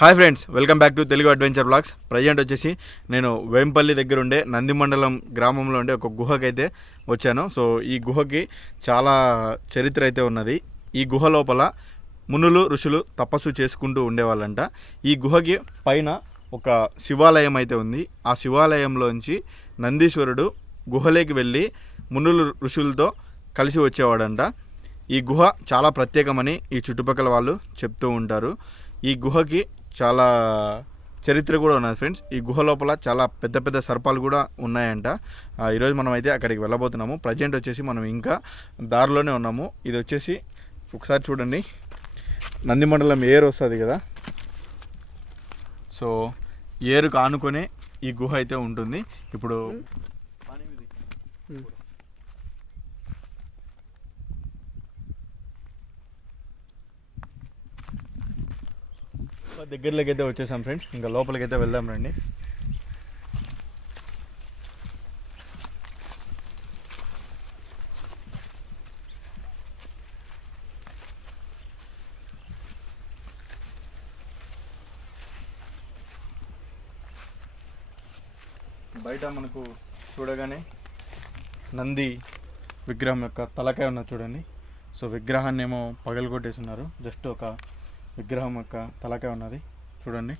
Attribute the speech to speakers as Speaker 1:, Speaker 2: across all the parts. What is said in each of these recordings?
Speaker 1: Hi friends welcome back to Telugu adventure blogs. Present వచ్చేసి నేను వేంపల్లి దగ్గర ఉండే నంది మండలం గ్రామంలో ఉండే ఒక గుహకైతే వచ్చాను. సో ఈ గుహకి చాలా చరిత్ర అయితే ఉన్నది. ఈ గుహ లోపల మునులు ఋషులు తపస్సు చేసుకుంటూ ఉండేవాళ్ళంట. ఈ గుహకి పైన ఒక శివాలయం అయితే ఉంది. ఆ శివాలయంలోంచి నందీశ్వరుడు గుహలోకి వెళ్ళి మునులు ఋషులతో కలిసి వచ్చేవాడంట. ఈ గుహ చాలా ప్రత్యేకమని ఈ చుట్టుపక్కల వాళ్ళు చెప్తూ ఉంటారు. ఈ గుహకి చాలా చరిత్ర కూడా ఉన్నది ఫ్రెండ్స్. ఈ గుహ లోపల చాలా పెద్ద పెద్ద సర్పాలు కూడా ఉన్నాయంట. ఈరోజు మనం అయితే అక్కడికి వెళ్ళబోతున్నాము. ప్రజెంట్ వచ్చేసి మనం ఇంకా దారిలోనే ఉన్నాము. ఇది వచ్చేసి ఒకసారి చూడండి. నంది మండలం ఏరు వస్తుంది కదా. సో ఏరుకు ఆనుకొనే ఈ గుహ అయితే ఉంటుంది. ఇప్పుడు దగ్గరలోకి అయితే వచ్చేసాం ఫ్రెండ్స్. ఇంకా లోపలికి అయితే వెళ్దాం రండి. బయట మనకు చూడగానే నంది విగ్రహం యొక్క తలకాయ ఉన్నది చూడండి. సో విగ్రహాన్ని ఏమో పగలగొట్టేసి ఉన్నారు జస్ట్ ఒక విగ్రహం యొక్క తలకాయ ఉన్నది. చూడండి.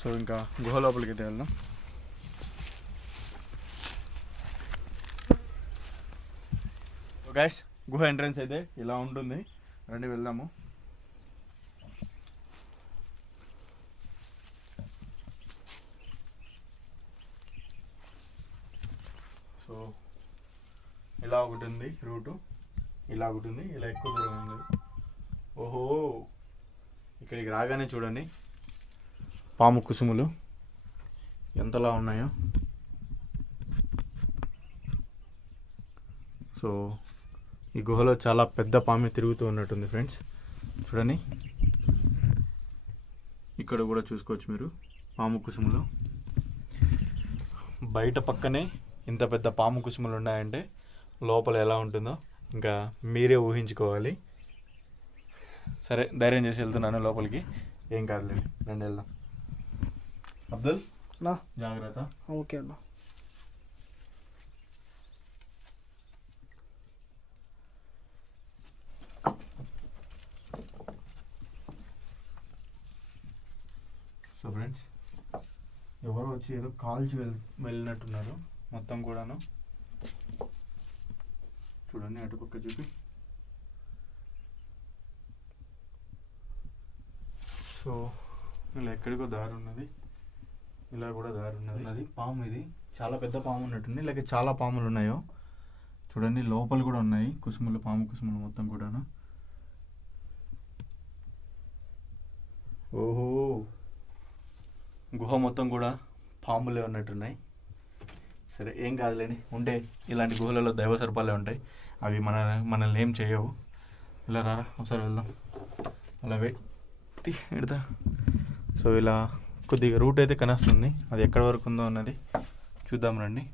Speaker 1: సో ఇంకా గుహ లోపలికి అయితే వెళ్దాం. గైస్ గుహ ఎంట్రన్స్ అయితే ఇలా ఉంటుంది. రండి వెళ్దాము సో ఇలా ఒకటి ఉంది రూటు ఇలా ఇలా ఎక్కువ దూరం ఏం లేదు ఓహో ఇక్కడికి రాగానే చూడండి పాము కుసుములు ఎంతలా ఉన్నాయో. సో ఈ గుహలో చాలా పెద్ద పాము తిరుగుతూ ఉన్నట్టుంది ఫ్రెండ్స్. చూడండి ఇక్కడ కూడా చూసుకోవచ్చు మీరు పాము కుసుములు. బయట పక్కనే ఇంత పెద్ద పాము కుసుములు ఉన్నాయంటే లోపల ఎలా ఉంటుందో. ఇంకా మీరే ఊహించుకోవాలి. సరే ధైర్యం చేసి వెళ్తున్నాను లోపలికి. ఏం కాదులేండి రండి వెళ్దాం. అబ్దుల్?
Speaker 2: నా.
Speaker 1: జాగ్రత్త.
Speaker 2: ఓకే అన్న.
Speaker 1: సో ఫ్రెండ్స్ ఎవరో వచ్చి ఏదో కాల్చి వెళ్ వెళ్ళినట్టున్నారు మొత్తం కూడాను. చూడండి అటుపక్క చూపి. సో ఇలా ఎక్కడికో దారి ఉన్నది. ఇలా కూడా దారి ఉన్నది. అది పాము ఇది. చాలా పెద్ద పాము ఉన్నట్టుంది. లేక చాలా పాములు ఉన్నాయో. చూడండి లోపల కూడా ఉన్నాయి. కుసుములు పాము కుసుములు మొత్తం కూడాను. ఓహో. గుహ మొత్తం కూడా పాములే ఉన్నట్టున్నాయి. సరే ఏం కాదులేని ఉంటే ఇలాంటి గుహలలో దైవ సర్పాలే ఉంటాయి. అవి మన మనల్ని ఏం చేయవు. ఇలా రారా ఒకసారి వెళ్దాం. అలా వెట్టి ఎడతా. సో ఇలా కొద్దిగా రూట్ అయితే కనిస్తుంది. అది ఎక్కడ వరకు ఉందో అన్నది చూద్దాం రండి.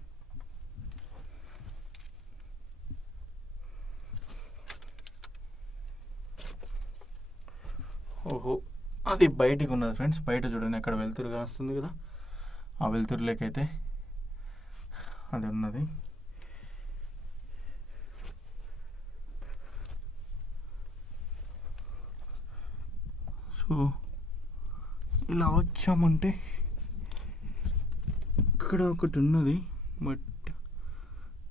Speaker 1: ఓహో అది బయటికి ఉన్నది ఫ్రెండ్స్. బయట చూడండి అక్కడ వెలుతురుగా వస్తుంది కదా. ఆ వెలుతురులోకైతే అది ఉన్నది సో ఇలా వచ్చామంటే ఇక్కడ ఒకటి ఉన్నది బట్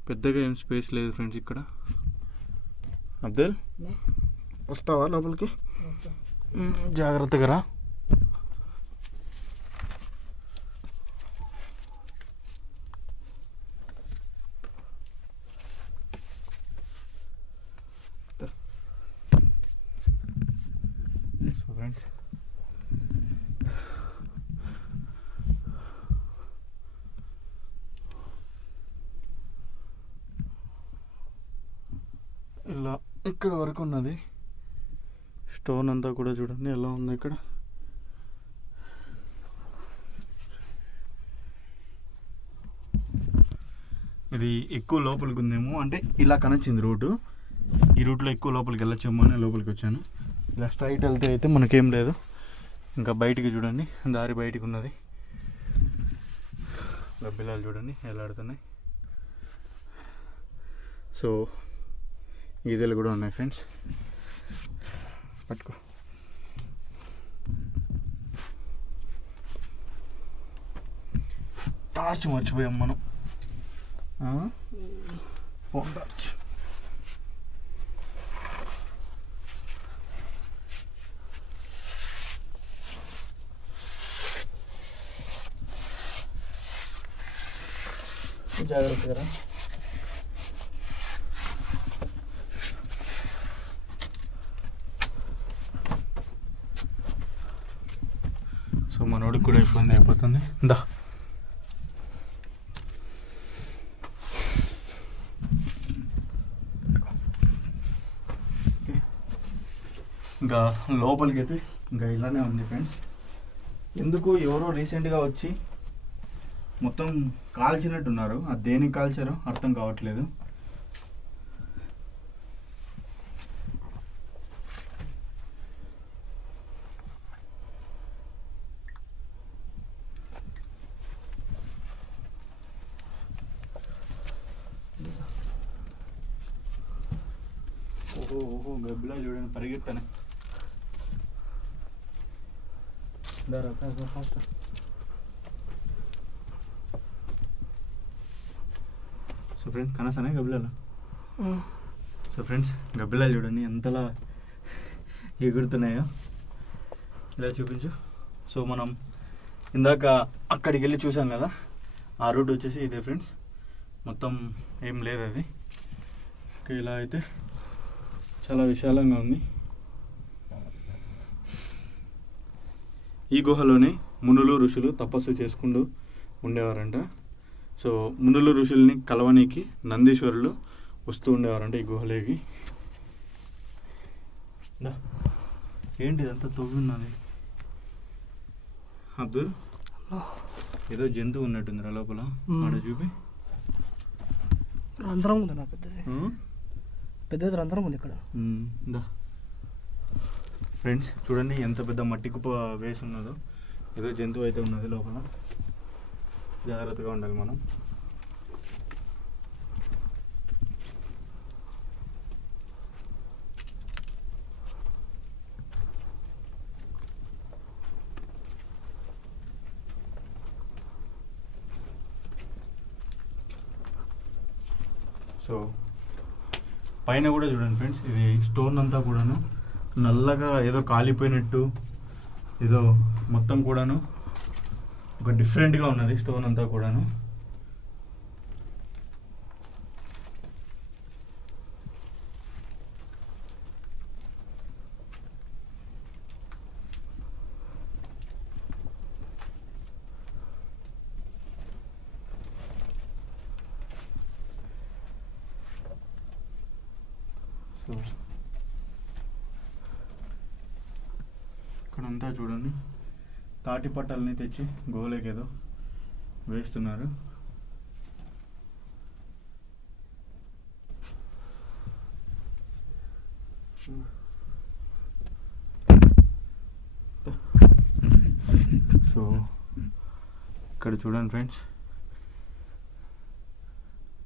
Speaker 1: పెద్దగా ఏం స్పేస్ లేదు ఫ్రెండ్స్ ఇక్కడ. అబ్దుల్ వస్తావా లోపలికి? జాగ్రత్తగా రా సో ఫ్రెండ్స్ ఇలా ఇక్కడ వరకు ఉన్నది. స్టోన్ అంతా కూడా చూడండి ఎలా ఉంది ఇక్కడ. ఇది ఎక్కువ లోపలికి ఉందేమో అంటే ఇలా కనొచ్చింది రూటు. ఈ రూట్లో ఎక్కువ లోపలికి వెళ్ళొచ్చేమో అని లోపలికి వచ్చాను. ఇలా స్ట్రైట్ వెళ్తే అయితే మనకేం లేదు. ఇంకా బయటికి చూడండి దారి బయటికి ఉన్నది. గబ్బిలాలు చూడండి ఎలా ఆడుతున్నాయి. సో ఈదలు కూడా ఉన్నాయి ఫ్రెండ్స్. పట్టుకో. టార్చ్ మర్చిపోయాం మనం. Phone torch.
Speaker 2: జాగ్రత్తగా
Speaker 1: సో మనోడికి కూడా ఇబ్బంది దా ఇంకా లోపలికి అయితే ఇంకా ఇలానే ఉంది ఫ్రెండ్స్. ఎందుకు ఎవరో రీసెంట్గా వచ్చి మొత్తం కాల్చినట్టున్నారు. అది దేనికి కాల్చారో అర్థం కావట్లేదు. ఓహో గబ్బిలా చూడండి పరిగెత్తాను.
Speaker 2: ఫాస్ట్
Speaker 1: సో ఫ్రెండ్స్ కనసనే గబ్బిలాలు? సో ఫ్రెండ్స్ గబ్బిలాలు చూడండి ఎంతలా ఎగురుతున్నాయో. ఇలా చూపించు. సో మనం ఇందాక అక్కడికి వెళ్ళి చూసాం కదా ఆ రూట్ వచ్చేసి ఇదే ఫ్రెండ్స్ మొత్తం ఏం లేదు అది. ఇలా అయితే చాలా విశాలంగా ఉంది. ఈ గుహలోనే మునులు ఋషులు తపస్సు చేసుకుంటూ ఉండేవారంట. సో మునులు ఋషుల్ని కలవనీకి నందీశ్వరులు వస్తూ ఉండేవారంట ఈ గుహలోకి. ఏంటి ఇదంతా తవ్వి ఉన్నది అబ్దుల్ ఏదో జంతువు ఉన్నట్టుంది రా లోపల. ఆడ చూపి.
Speaker 2: రంధ్రం ఉంది నా పెద్దది
Speaker 1: పెద్దదారు
Speaker 2: అందరం రంధ్రం ఉంది ఇక్కడ.
Speaker 1: ఫ్రెండ్స్ చూడండి ఎంత పెద్ద మట్టి కుప్ప వేసి ఉన్నదో. ఏదో జంతువు అయితే ఉన్నది లోపల. జాగ్రత్తగా ఉండాలి మనం. సో పైన కూడా చూడండి ఫ్రెండ్స్ ఇది స్టోన్ అంతా కూడాను. నల్లగా ఏదో కాలిపోయినట్టు ఏదో మొత్తం కూడాను. ఒక డిఫరెంట్గా ఉన్నది స్టోన్ అంతా కూడాను. సో ఇక్కడంతా చూడండి. తాటి పట్టల్ని తెచ్చి గోలేకేదో వేస్తున్నారు. సో ఇక్కడ చూడండి ఫ్రెండ్స్.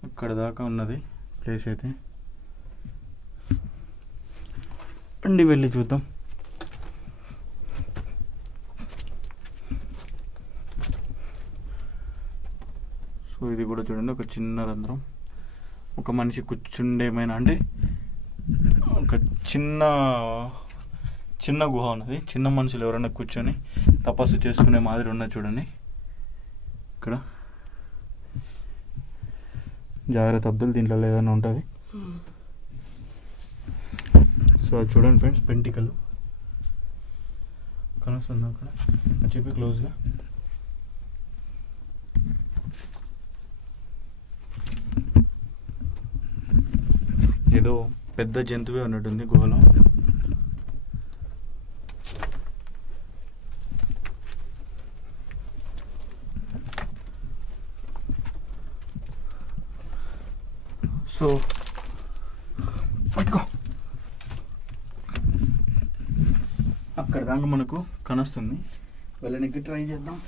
Speaker 1: ఇక్కడ దాకా ఉన్నది ప్లేస్ అయితే. రండి వెళ్ళి చూద్దాం. సో ఇది కూడా చూడండి ఒక చిన్న రంధ్రం. ఒక మనిషి కూర్చుండేమైనా అంటే ఒక చిన్న చిన్న గుహ ఉన్నది. చిన్న మనుషులు ఎవరైనా కూర్చొని తపస్సు చేసుకునే మాదిరి ఉన్నది చూడండి. ఇక్కడ. జాగ్రత్త అబ్దుల్ దీంట్లో ఏదైనా ఉంటుంది? సో అది చూడండి ఫ్రెండ్స్ పెంటికలు. కనొస్తుంది అక్కడ. అది చెప్పి క్లోజ్గా. ఏదో పెద్ద జంతువే ఉన్నట్టుంది గోళం.
Speaker 2: సో
Speaker 1: పట్టుకో ఇక్కడ దాకా మనకు కనొస్తుంది. వెళ్ళడానికి ట్రై చేద్దాం.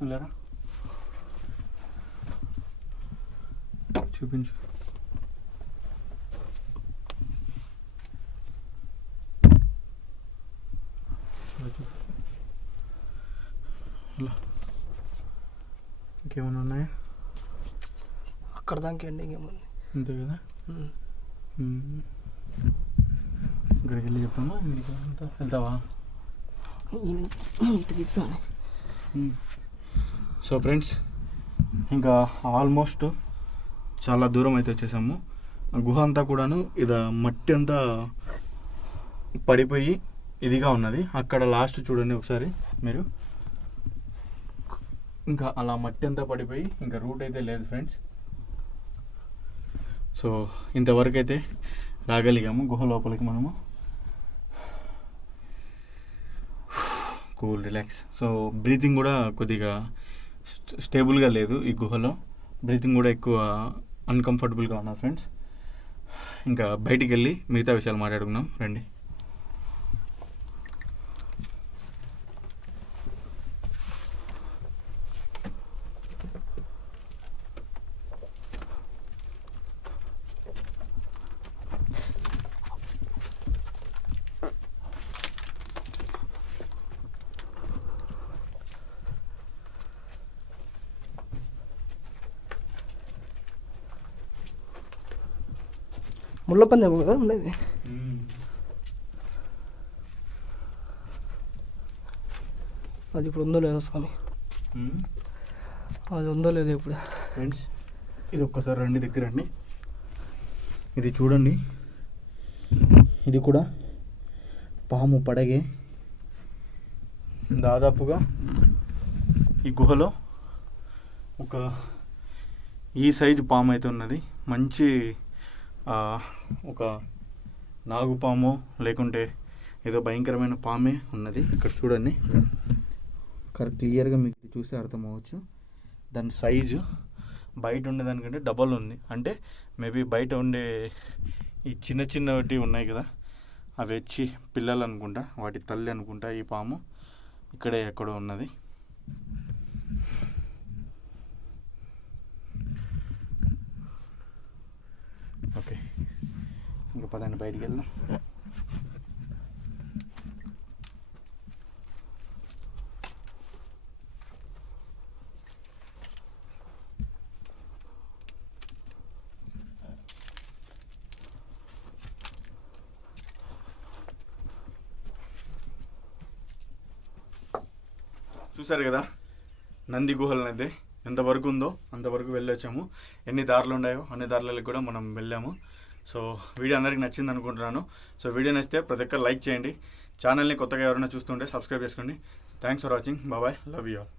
Speaker 1: వెళ్ళరా? చూపించు. ఇలా ఇలా ఇంకేమైనా ఉన్నాయా?
Speaker 2: అక్కడ దాకా ఎండింగ్ ఏముంది
Speaker 1: అంతే కదా. ఇక్కడికి వెళ్ళి చెప్పామా వెళ్తా వెళ్తావా? సో ఫ్రెండ్స్ ఇంకా ఆల్మోస్ట్ చాలా దూరం అయితే వచ్చేసాము. గుహ అంతా కూడాను ఇది మట్టి అంతా పడిపోయి ఇదిగా ఉన్నది. అక్కడ లాస్ట్ చూడండి ఒకసారి మీరు. ఇంకా అలా మట్టి అంతా పడిపోయి ఇంకా రూట్ అయితే లేదు ఫ్రెండ్స్. సో ఇంతవరకు అయితే రాగలిగాము గుహ లోపలికి మనము. Cool relax. సో బ్రీతింగ్ కూడా కొద్దిగా స్టేబుల్గా లేదు ఈ గుహలో. బ్రీతింగ్ కూడా ఎక్కువ అన్కంఫర్టబుల్గా ఉన్నారు ఫ్రెండ్స్. ఇంకా బయటికి వెళ్ళి మిగతా విషయాలు మాట్లాడుకున్నాం రండి.
Speaker 2: ముళ్ళ పందెం కదా ఉండేది. అది ఇప్పుడు ఉందో లేదో స్వామి. అది ఉందో లేదో ఇప్పుడు.
Speaker 1: ఫ్రెండ్స్ ఇది ఒక్కసారి రండి దగ్గర రండి. ఇది చూడండి. ఇది కూడా పాము పడగే. దాదాపుగా ఈ గుహలో ఒక ఈ సైజు పాము అయితే ఉన్నది. మంచి ఒక నాగుపాము లేకుంటే ఏదో భయంకరమైన పామే ఉన్నది. ఇక్కడ చూడండి. కరెక్ట్ క్లియర్గా మీకు చూస్తే అర్థమవచ్చు దాని సైజు బయట ఉండేదానికంటే డబల్ ఉంది. అంటే మేబీ బయట ఉండే ఈ చిన్న చిన్నవి ఉన్నాయి కదా అవి వచ్చి పిల్లలు అనుకుంటా వాటి తల్లి అనుకుంటా ఈ పాము ఇక్కడే ఎక్కడో ఉన్నది. ఓకే ఇంకా పదండి బయటికి వెళ్దాం చూసారు కదా? నంది గుహలను అయితే ఎంతవరకు ఉందో అంతవరకు వెళ్ళొచ్చాము. ఎన్ని దారులు ఉన్నాయో అన్ని దారులకు కూడా మనం వెళ్ళాము. సో వీడియో అందరికి నచ్చింది అనుకుంటున్నాను. సో వీడియో నచ్చితే ప్రతి ఒక్కరు లైక్ చేయండి. ఛానల్ని కొత్తగా ఎవరైనా చూస్తుంటే సబ్స్క్రైబ్ చేసుకోండి. థ్యాంక్స్ ఫర్ వాచింగ్ బాబాయ్ లవ్ యూ ఆల్